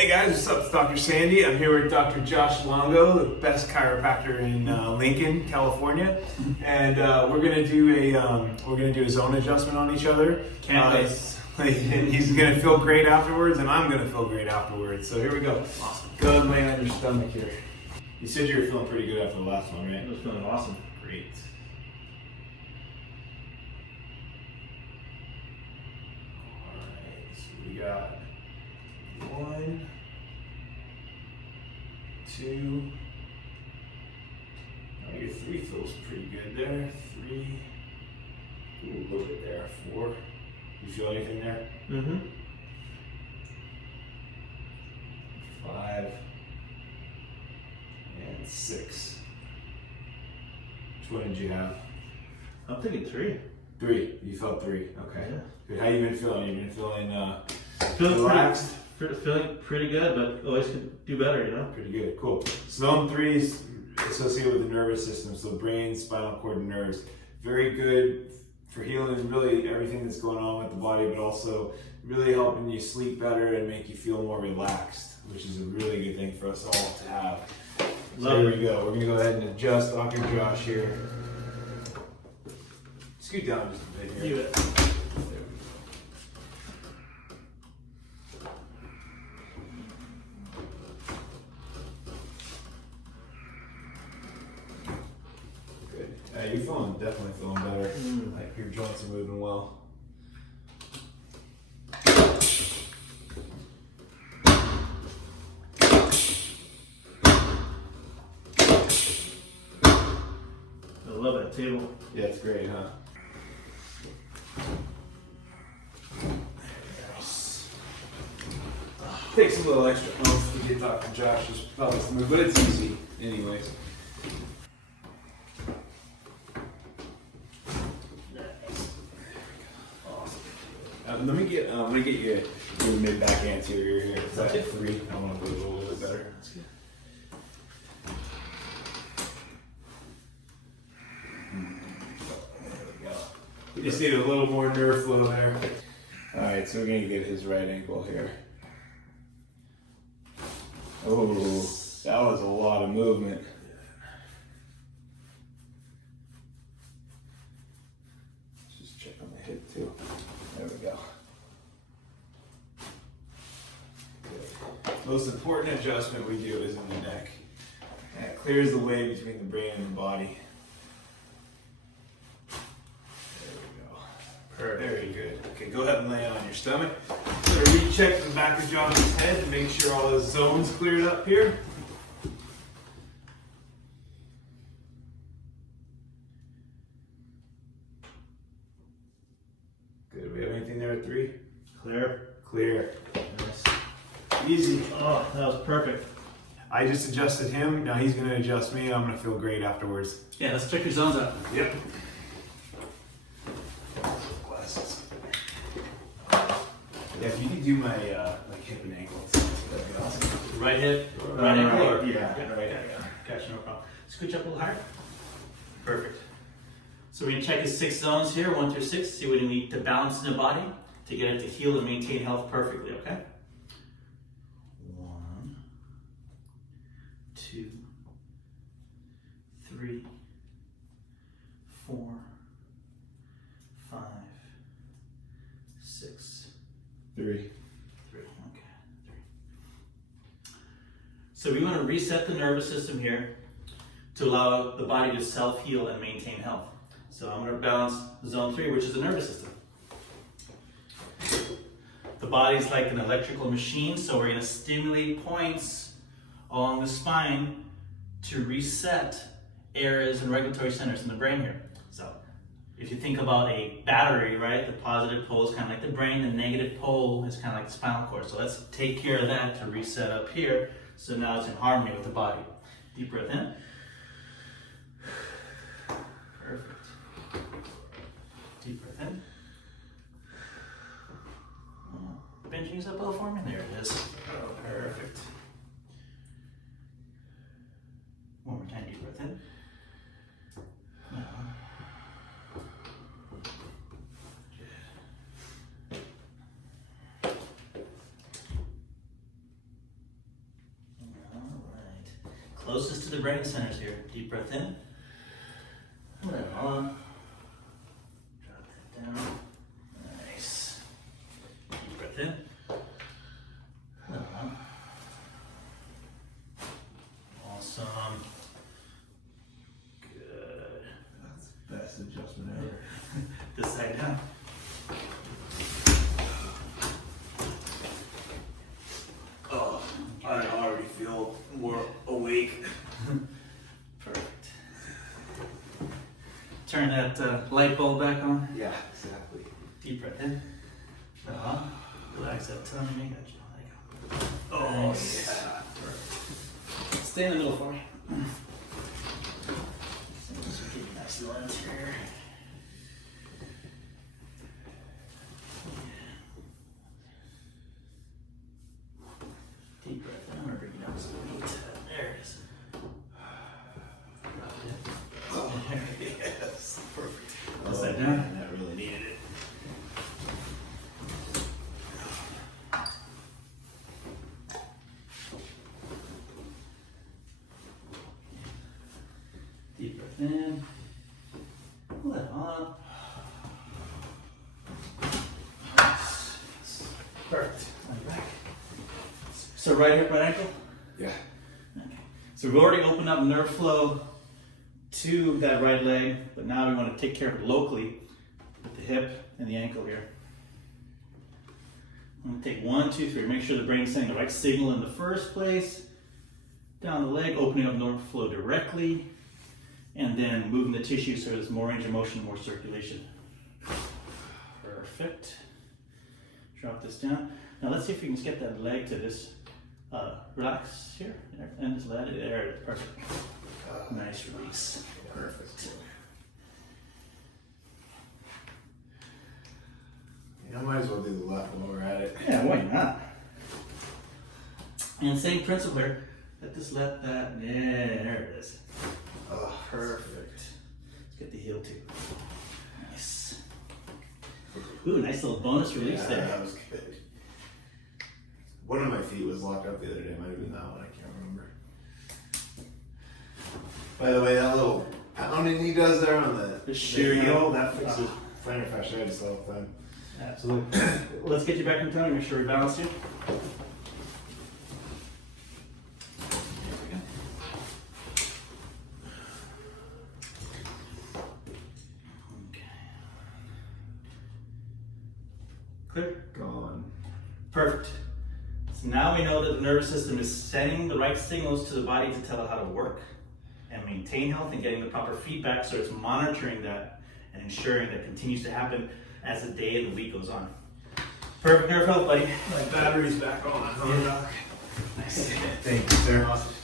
Hey guys, what's up? It's Dr. Sandy. I'm here with Dr. Josh Longo, the best chiropractor in Lincoln, California, and we're gonna do a zone adjustment on each other. Can't wait. And he's gonna feel great afterwards, and I'm gonna feel great afterwards. So here we go. Awesome. Go ahead and lay on your stomach here. You said you were feeling pretty good after the last one, right? I was feeling awesome. Great. Alright, so we got 1, 2. Oh, your 3 feels pretty good there. 3. Ooh, a little bit there. 4. You feel anything there? Mm-hmm. 5 and 6. Which one did you have? I'm thinking 3. 3. You felt 3. Okay. Yeah. Good. How you been feeling? You been feeling Feeling relaxed? feeling pretty good, but always could do better, you know? Pretty good. Cool. Zone 3 is associated with the nervous system, so brain, spinal cord, and nerves. Very good for healing really everything that's going on with the body, but also really helping you sleep better and make you feel more relaxed, which is a really good thing for us all to have. So here we go. We're going to go ahead and adjust Dr. Josh here. Scoot down just a bit here. You bet. Good. You're definitely feeling better. Like your joints are moving well. I love that table. Yeah, it's great, huh? Takes a little extra oomph to get Dr. Josh's pelvis to move, but it's easy anyways. Awesome. Let me get you your mid back anterior here. Is that 3? I want to go a little bit better. That's good. There we go. We just need a little more nerve flow there. All right, so we're gonna get his right ankle here. Oh, that was a lot of movement. Let's just check on the hip too. There we go. Good. Most important adjustment we do is in the neck. And it clears the way between the brain and the body. There we go. Perfect. Very good. Okay, go ahead and lay on your stomach. I'm going to recheck the back of John's head to make sure all those zones cleared up here. Good. Do we have anything there at 3? Clear. Clear. Nice. Easy. Oh, that was perfect. I just adjusted him. Now he's going to adjust me. I'm going to feel great afterwards. Yeah, let's check your zones out. Yep. Glasses. Yeah, if you could do my like hip and ankle, that'd be awesome. Right hip, right ankle, or? Yeah, right. right. Gotcha, no problem. Scooch up a little higher. Perfect. So we're gonna check his 6 zones here, 1 through 6, see what you need to balance in the body to get it to heal and maintain health perfectly, okay? 1, 2, 3, 4, 5, 6, 3. 3. Okay, 3. So we want to reset the nervous system here to allow the body to self-heal and maintain health. So I'm going to balance zone 3, which is the nervous system. The body's like an electrical machine, so we're going to stimulate points along the spine to reset areas and regulatory centers in the brain here. So if you think about a battery, right, the positive pole is kind of like the brain, the negative pole is kind of like the spinal cord. So let's take care of that to reset up here, so now it's in harmony with the body. Deep breath in. Perfect. Deep breath in. Benji, use that bellow for me. There it is. Oh, perfect. One more time, deep breath in. closest to the brain centers here. Deep breath in. Let it on. Drop that down. Nice. Deep breath in. Let it on. Awesome. Good. That's the best adjustment ever. This side down. Oh, I already feel more awake. Perfect. Turn that light bulb back on. Yeah, exactly. Deep breath in. Relax that tummy. Oh, Nice. yeah. Perfect. Stay in the middle for me. Just keep a nice lunge here. Deep breath in. Or bring it down so we need to. There it is. Oh, Yes. Perfect. oh, This side man, down. that really needed it. Deep breath in. Let it on. Nice. Perfect. On your back. So right hip, right ankle? Yeah. Okay. So we've already opened up nerve flow to that right leg, but now we want to take care of it locally with the hip and the ankle here. I'm going to take 1, 2, 3. Make sure the brain's sending the right signal in the first place. Down the leg, opening up nerve flow directly, and then moving the tissue so there's more range of motion, more circulation. Perfect. Drop this down. Now let's see if we can just get that leg to this, relax here, and just let it, there it is, perfect. Nice release. Perfect. Yeah, I might as well do the left while we're at it. Yeah, why not? And same principle here. Let that, there it is. Oh, Perfect. Let's get the heel too. Nice. Ooh, nice little bonus release yeah, there. that was good. One of my feet was locked up the other day. Might have been that one. I can't remember. By the way, that little pounding he does there on the shear heel, heel. that fixes plantar fasciitis all the time. Absolutely. Let's get you back in tummy. Make sure we balance you. Clear? Gone. Perfect. So now we know that the nervous system is sending the right signals to the body to tell it how to work and maintain health and getting the proper feedback, so it's monitoring that and ensuring that continues to happen as the day and the week goes on. Perfect nerve health, buddy. My battery's back on. Yeah. Nice. Thank you, sir. Awesome.